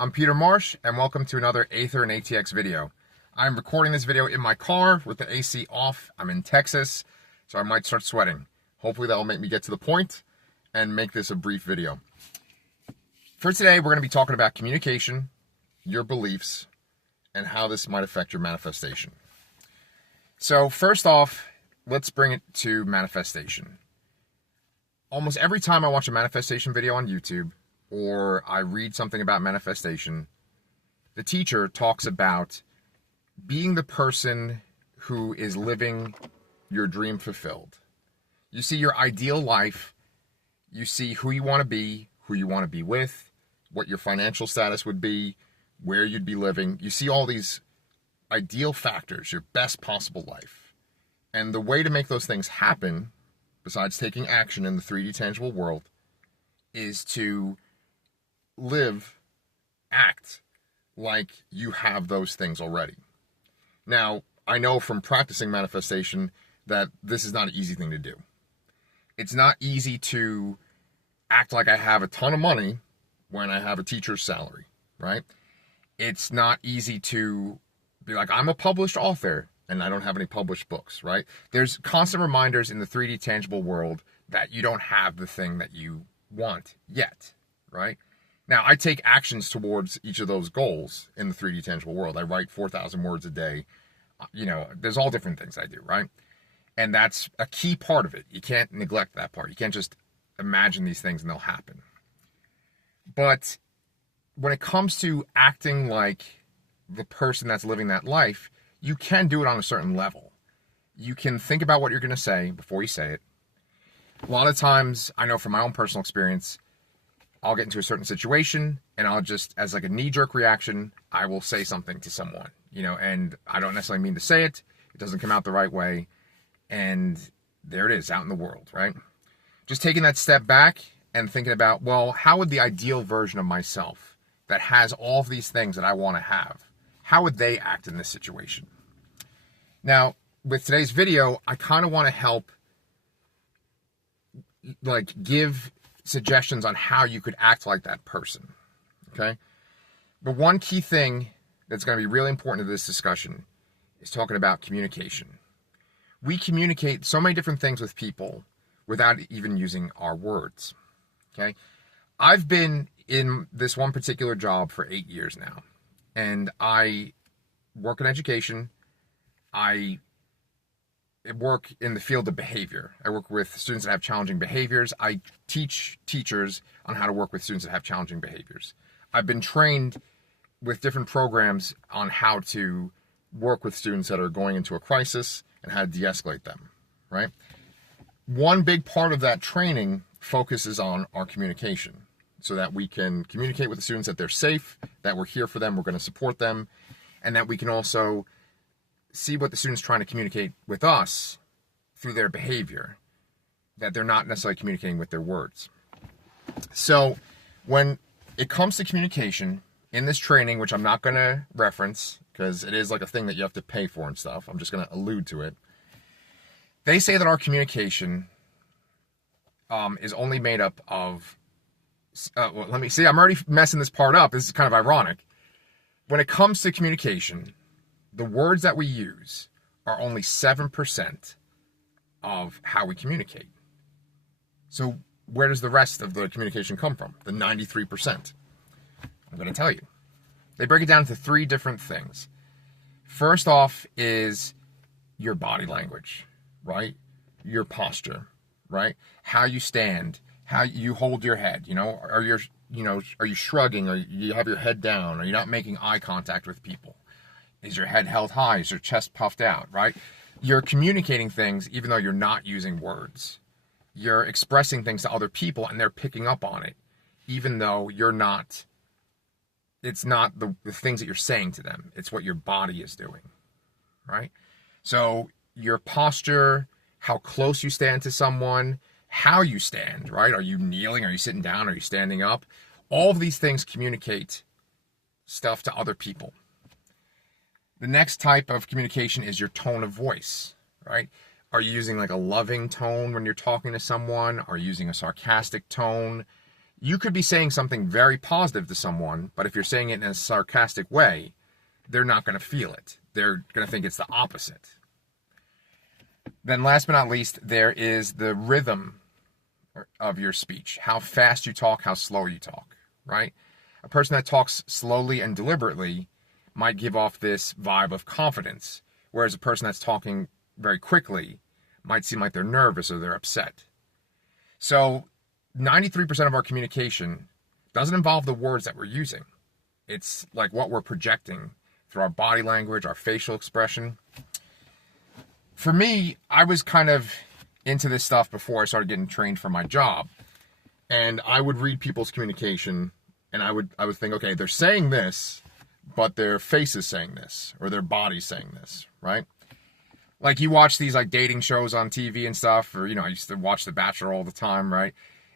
I'm Peter Marsh, and welcome to another Aether and ATX video. I'm recording this video in my car with the AC off. I'm in Texas, so I might start sweating. Hopefully that will make me get to the point and make this a brief video. For today, we're going to be talking about communication, your beliefs, and how this might affect your manifestation. So first off, let's bring it to manifestation. Almost every time I watch a manifestation video on YouTube, or I read something about manifestation, the teacher talks about being the person who is living your dream fulfilled. You see your ideal life, you see who you want to be with, what your financial status would be, where you'd be living. You see all these ideal factors, your best possible life. And the way to make those things happen, besides taking action in the 3D tangible world, is to act like you have those things already. Now, I know from practicing manifestation that this is not an easy thing to do. It's not easy to act like I have a ton of money when I have a teacher's salary, right? It's not easy to be like, I'm a published author and I don't have any published books, right? There's constant reminders in the 3D tangible world that you don't have the thing that you want yet, right? Now, I take actions towards each of those goals in the 3D tangible world. I write 4,000 words a day. You know, there's all different things I do, right? And that's a key part of it. You can't neglect that part. You can't just imagine these things and they'll happen. But when it comes to acting like the person that's living that life, you can do it on a certain level. You can think about what you're going to say before you say it. A lot of times, I know from my own personal experience, I'll get into a certain situation and I'll just, as like a knee-jerk reaction, I will say something to someone, you know, and I don't necessarily mean to say it. It doesn't come out the right way. And there it is out in the world, right? Just taking that step back and thinking about, well, how would the ideal version of myself that has all of these things that I want to have, how would they act in this situation? Now, with today's video, I kind of want to help, like, give suggestions on how you could act like that person, okay? But one key thing that's going to be really important to this discussion is talking about communication. We communicate so many different things with people without even using our words, okay? I've been in this one particular job for 8 years now, and I work in education. I work in the field of behavior. I work with students that have challenging behaviors. I teach teachers on how to work with students that have challenging behaviors. I've been trained with different programs on how to work with students that are going into a crisis and how to de-escalate them, right? One big part of that training focuses on our communication so that we can communicate with the students that they're safe, that we're here for them, we're going to support them, and that we can also see what the student's trying to communicate with us through their behavior, that they're not necessarily communicating with their words. So when it comes to communication in this training, which I'm not going to reference because it is like a thing that you have to pay for and stuff, I'm just going to allude to it. They say that our communication is only made up of, well, let me see, I'm already messing this part up. This is kind of ironic. When it comes to communication, the words that we use are only 7% of how we communicate. So where does the rest of the communication come from? The 93%. I'm going to tell you. They break it down into 3 different things. First off is your body language, right? Your posture, right? How you stand, how you hold your head, you know, are you shrugging, or you have your head down, are you not making eye contact with people? Is your head held high? Is your chest puffed out, right? You're communicating things even though you're not using words. You're expressing things to other people and they're picking up on it, even though you're not, it's not the things that you're saying to them. It's what your body is doing, right? So your posture, how close you stand to someone, how you stand, right? Are you kneeling? Are you sitting down? Are you standing up? All of these things communicate stuff to other people. The next type of communication is your tone of voice, right? Are you using like a loving tone when you're talking to someone? Are you using a sarcastic tone? You could be saying something very positive to someone, but if you're saying it in a sarcastic way, they're not going to feel it. They're going to think it's the opposite. Then last but not least, there is the rhythm of your speech. How fast you talk, how slow you talk, right? A person that talks slowly and deliberately might give off this vibe of confidence, whereas a person that's talking very quickly might seem like they're nervous or they're upset. So 93% of our communication doesn't involve the words that we're using. It's like what we're projecting through our body language, our facial expression. For me, I was kind of into this stuff before I started getting trained for my job. And I would read people's communication and I would think, okay, they're saying this, but their face is saying this, or their body's saying this, right? Like you watch these like dating shows on TV and stuff, or, I used to watch The Bachelor all the time, right?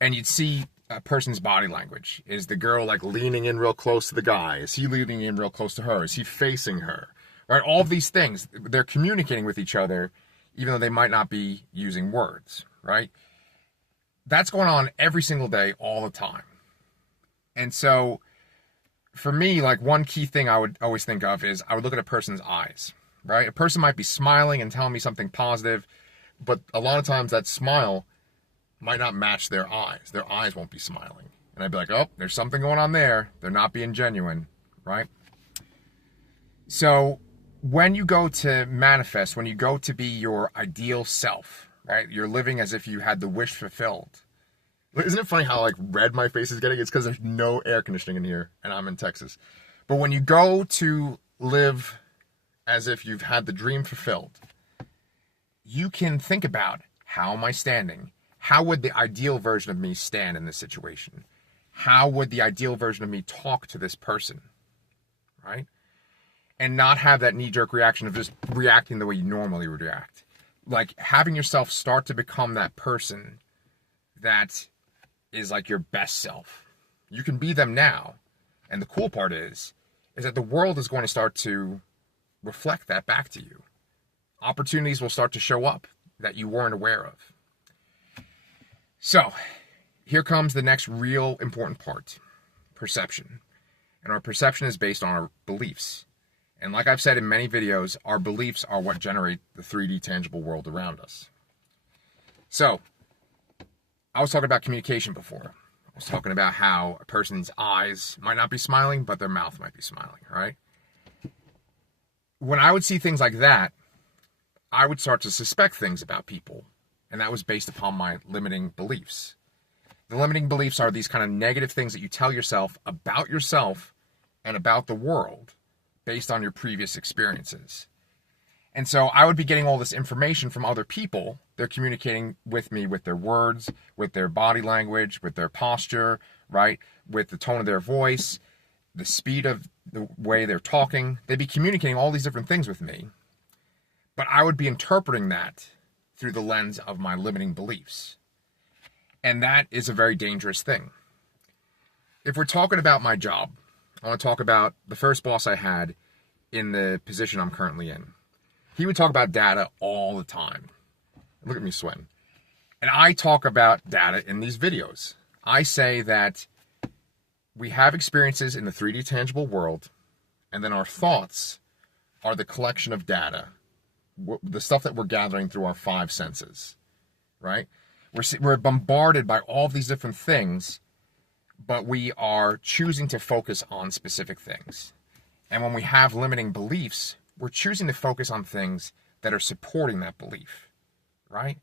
And you'd see a person's body language. Is the girl like leaning in real close to the guy? Is he leaning in real close to her? Is he facing her? Right? All of these things, they're communicating with each other, even though they might not be using words, right? That's going on every single day, all the time. And so for me, like one key thing I would always think of is I would look at a person's eyes, right? A person might be smiling and telling me something positive, but a lot of times that smile might not match their eyes. Their eyes won't be smiling. And I'd be like, oh, there's something going on there. They're not being genuine, right? So when you go to manifest, when you go to be your ideal self, right? You're living as if you had the wish fulfilled. Isn't it funny how like red my face is getting? It's because there's no air conditioning in here and I'm in Texas. But when you go to live as if you've had the dream fulfilled, you can think about, how am I standing? How would the ideal version of me stand in this situation? How would the ideal version of me talk to this person? Right? And not have that knee-jerk reaction of just reacting the way you normally would react. Like having yourself start to become that person that is like your best self. You can be them now. And the cool part is that the world is going to start to reflect that back to you. Opportunities will start to show up that you weren't aware of. So, here comes the next real important part. Perception. And our perception is based on our beliefs. And like I've said in many videos, our beliefs are what generate the 3D tangible world around us. So, I was talking about communication before. I was talking about how a person's eyes might not be smiling, but their mouth might be smiling, right? When I would see things like that, I would start to suspect things about people. And that was based upon my limiting beliefs. The limiting beliefs are these kind of negative things that you tell yourself and about the world based on your previous experiences. And so I would be getting all this information from other people. They're communicating with me with their words, with their body language, with their posture, right? With the tone of their voice, the speed of the way they're talking. They'd be communicating all these different things with me. But I would be interpreting that through the lens of my limiting beliefs. And that is a very dangerous thing. If we're talking about my job, I want to talk about the first boss I had in the position I'm currently in. He would talk about data all the time. Look at me sweating. And I talk about data in these videos. I say that we have experiences in the 3D tangible world, and then our thoughts are the collection of data, the stuff that we're gathering through our 5 senses, right? We're bombarded by all these different things, but we are choosing to focus on specific things. And when we have limiting beliefs, we're choosing to focus on things that are supporting that belief, right?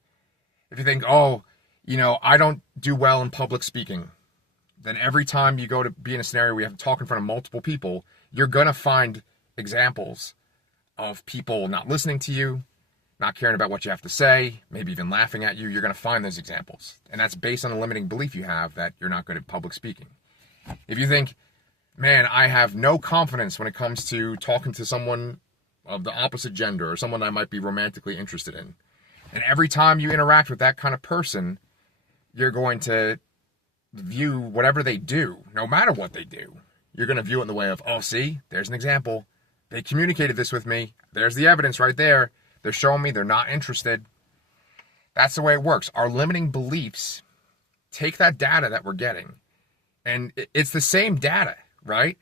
If you think, I don't do well in public speaking, then every time you go to be in a scenario where you have to talk in front of multiple people, you're going to find examples of people not listening to you, not caring about what you have to say, maybe even laughing at you. You're going to find those examples. And that's based on a limiting belief you have that you're not good at public speaking. If you think, man, I have no confidence when it comes to talking to someone of the opposite gender or someone I might be romantically interested in, and every time you interact with that kind of person, you're going to view whatever they do, no matter what they do, you're going to view it in the way of, oh, see, there's an example. They communicated this with me. There's the evidence right there. They're showing me they're not interested. That's the way it works. Our limiting beliefs take that data that we're getting And it's the same data, right?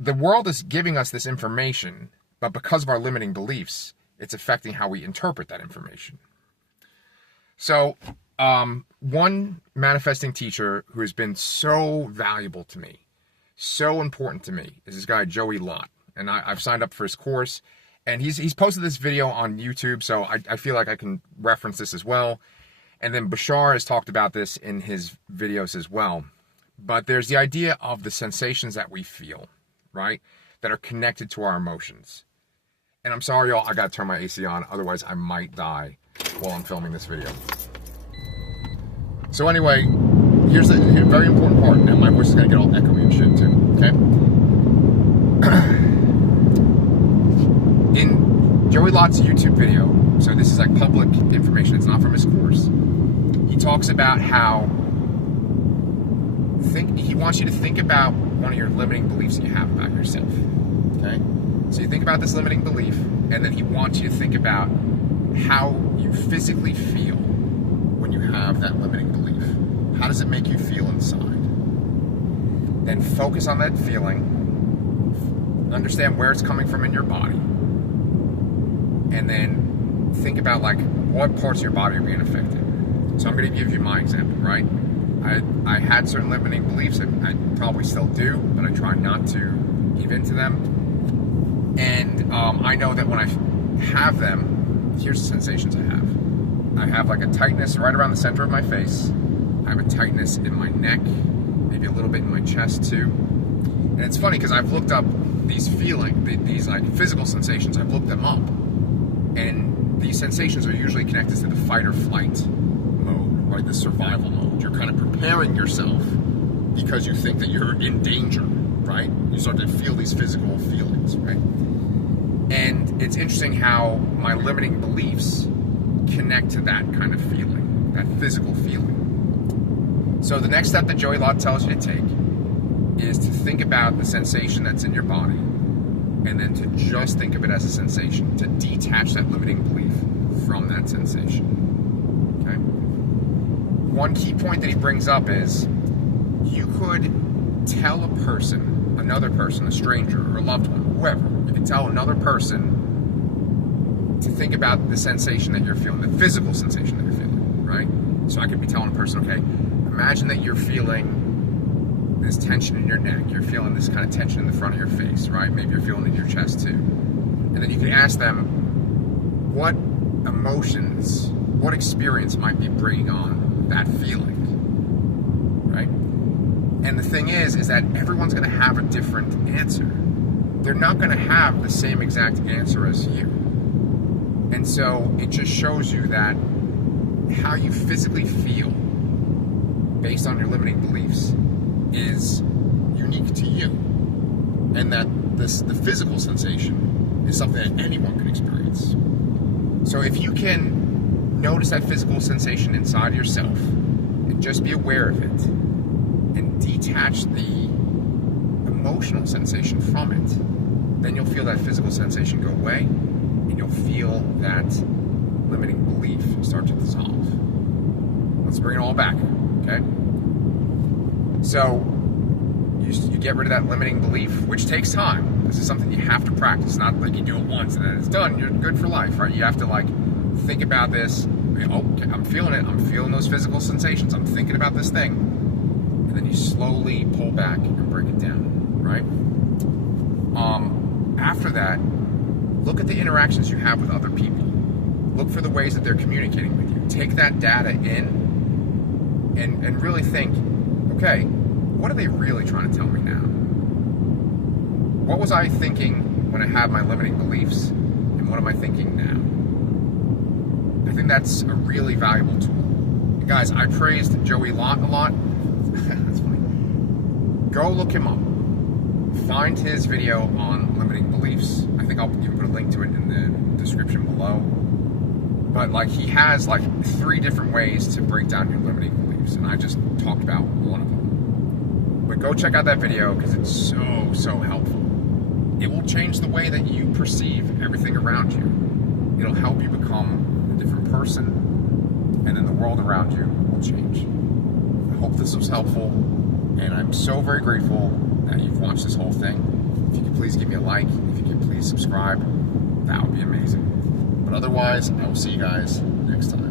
The world is giving us this information, but because of our limiting beliefs, it's affecting how we interpret that information. So, one manifesting teacher who has been so valuable to me, so important to me, is this guy, Joey Lott. And I've signed up for his course. And he's posted this video on YouTube, so I feel like I can reference this as well. And then Bashar has talked about this in his videos as well. But there's the idea of the sensations that we feel, right? That are connected to our emotions. And I'm sorry, y'all, I gotta turn my AC on, otherwise I might die while I'm filming this video. So anyway, here's a very important part. Now my voice is gonna get all echoey and shit too, okay? In Joey Lott's YouTube video, so this is like public information, it's not from his course, he talks about how he wants you to think about one of your limiting beliefs that you have about yourself, okay? So you think about this limiting belief, and then he wants you to think about how you physically feel when you have that limiting belief. How does it make you feel inside? Then focus on that feeling, understand where it's coming from in your body, and then think about like what parts of your body are being affected. So I'm going to give you my example, right? I had certain limiting beliefs, and I probably still do, but I try not to give into them. And I know that when I have them, here's the sensations I have. I have like a tightness right around the center of my face. I have a tightness in my neck, maybe a little bit in my chest too. And it's funny because I've looked up these these like physical sensations, I've looked them up. And these sensations are usually connected to the fight or flight mode, or the survival mode. You're kind of preparing yourself because you think that you're in danger, right? You start to feel these physical feelings, right? And it's interesting how my limiting beliefs connect to that kind of feeling, that physical feeling. So the next step that Joey Lott tells you to take is to think about the sensation that's in your body, and then to just think of it as a sensation, to detach that limiting belief from that sensation. Okay? One key point that he brings up is you could tell a person, another person, a stranger or a loved one, whoever, you can tell another person to think about the sensation that you're feeling, the physical sensation that you're feeling, right? So I could be telling a person, okay, imagine that you're feeling this tension in your neck, you're feeling this kind of tension in the front of your face, right? Maybe you're feeling it in your chest too. And then you can ask them what emotions, what experience might be bringing on that feeling, right? And the thing is that everyone's going to have a different answer. They're not going to have the same exact answer as you. And so it just shows you that how you physically feel based on your limiting beliefs is unique to you, and that the physical sensation is something that anyone can experience. So if you can notice that physical sensation inside yourself and just be aware of it and detach the emotional sensation from it, then you'll feel that physical sensation go away, and you'll feel that limiting belief start to dissolve. Let's bring it all back, okay? So you get rid of that limiting belief, which takes time. This is something you have to practice. Not like you do it once and then it's done. You're good for life, right? You have to like think about this. Oh, I'm feeling it. I'm feeling those physical sensations. I'm thinking about this thing. And then you slowly pull back and bring it down, right? After that, look at the interactions you have with other people. Look for the ways that they're communicating with you. Take that data in and really think, okay, what are they really trying to tell me now? What was I thinking when I had my limiting beliefs, and what am I thinking now? I think that's a really valuable tool. And guys, I praised Joey Lott a lot. That's funny. Go look him up. Find his video on limiting beliefs. I think I'll even put a link to it in the description below. But like, he has like 3 different ways to break down your limiting beliefs, and I just talked about one of them. But go check out that video because it's so helpful. It will change the way that you perceive everything around you. It'll help you become a different person, and then the world around you will change. I hope this was helpful. And I'm so very grateful that you've watched this whole thing. If you could please give me a like, if you could please subscribe, that would be amazing. But otherwise, I will see you guys next time.